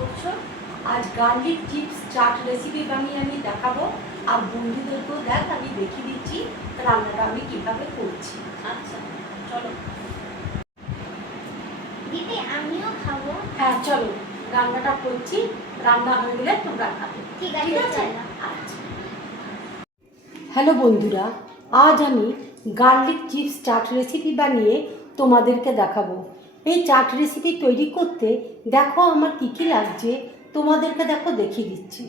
করছো? আজ garlic chips chaat recipe বানিয়ে আমি দেখাবো, আর বন্ধুদেরকেও দেখ আমি দেখিয়ে দিচ্ছি রান্নাটা আমি কিভাবে করছি। আচ্ছা চলো দিদি, আমিও খাবো। হ্যাঁ চলো, রান্নাটা করছি, রান্না হয়ে গেলে তোমরা খাবে। ঠিক আছে, চলো। আচ্ছা। হ্যালো বন্ধুরা, আজ আমি গার্লিক চিপস চাট রেসিপি বানিয়ে তোমাদেরকে দেখাবো। এই চাট রেসিপি তৈরি করতে দেখো আমার কী কী লাগছে, তোমাদেরকে দেখো দেখিয়ে দিচ্ছি।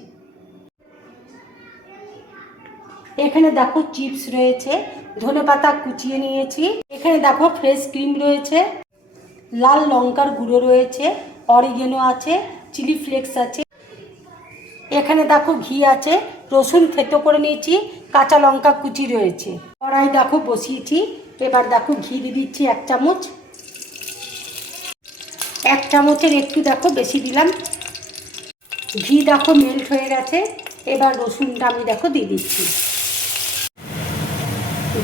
এখানে দেখো চিপস রয়েছে, ধনেপাতা কুচিয়ে নিয়েছি, এখানে দেখো ফ্রেশ ক্রিম রয়েছে, লাল লঙ্কার গুঁড়ো রয়েছে, অরিগেনো আছে, চিলি ফ্লেক্স আছে, এখানে দেখো ঘি আছে, রসুন থেতো করে নিয়েছি, কাঁচা লঙ্কা কুচি রয়েছে। কড়াই দেখো বসিয়েছি, এবার দেখো ঘি দিয়ে দিচ্ছি 1 চামচ, 1 চামচের একটু দেখো বেশি দিলাম। ঘি দেখো মেল্ট হয়ে গেছে, এবার রসুনটা আমি দেখো দিয়ে দিচ্ছি।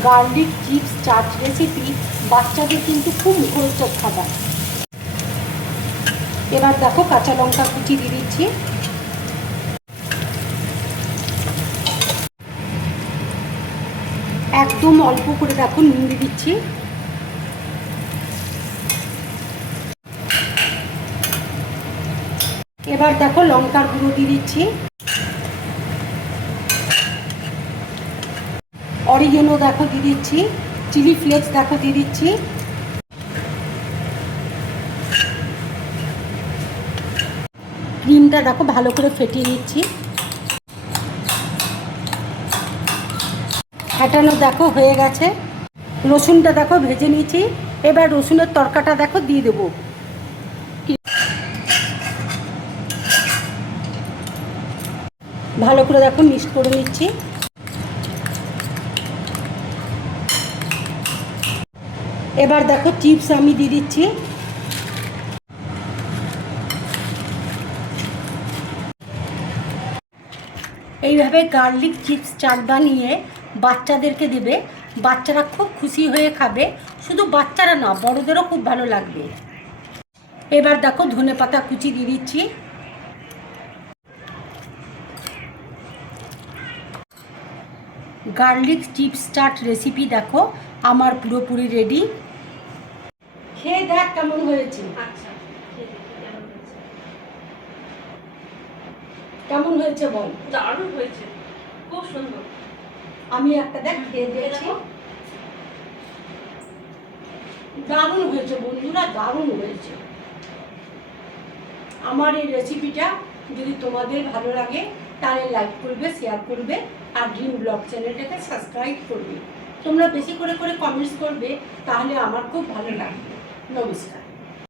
গার্লিক চিপস চাট রেসিপি বাচ্চাদের কিন্তু খুব মুখরোচক খাবার। এবার দেখো কাঁচা লঙ্কা কুচি দিয়ে দিচ্ছি, একদম অল্প করে দেখো নুন দিয়ে দিচ্ছি, এবার দেখো লঙ্কার গুঁড়ো দিয়ে দিচ্ছি, অরিগেনো দেখো দিয়ে দিচ্ছি, চিলি ফ্লেক্স দেখো দিয়ে দিচ্ছি, ক্রিমটা দেখো ভালো করে ফেটিয়ে নিচ্ছি, ফেটানো দেখো হয়ে গেছে। রসুনটা দেখো ভেজে নিয়েছি, এবার রসুনের তরকাটা দেখো দিয়ে দেবো। ভালো করে দেখো মিক্স করে নিচ্ছি। এবার দেখো চিপস আমি দিয়ে দিচ্ছি, এইভাবে গার্লিক চিপস চাট বানিয়ে বাচ্চাদেরকে দেবে, বাচ্চারা খুব খুশি হয়ে খাবে। শুধু বাচ্চারা না, বড়দেরও খুব ভালো লাগবে। এবার দেখো ধনেপাতা কুচি দিয়ে দিচ্ছি, গার্লিক চিপস চাট রেসিপি দেখো আমার পুরোপুরি রেডি। খেয়ে দেখ কেমন হয়েছে। আচ্ছা কেমন হয়েছে বল। দারুণ হয়েছে, খুব সুন্দর। আমি একটা দেখ খেয়ে দিয়েছি, দারুণ হয়েছে বন্ধুরা, দারুণ হয়েছে। আমার এই রেসিপিটা যদি তোমাদের ভালো লাগে তাহলে লাইক করবে, শেয়ার করবে, আর ড্রিম ব্লগ চ্যানেলটাকে সাবস্ক্রাইব করবে। তোমরা বেশি করে কমেন্টস করবে, তাহলে আমার খুব ভালো লাগবে। নমস্কার।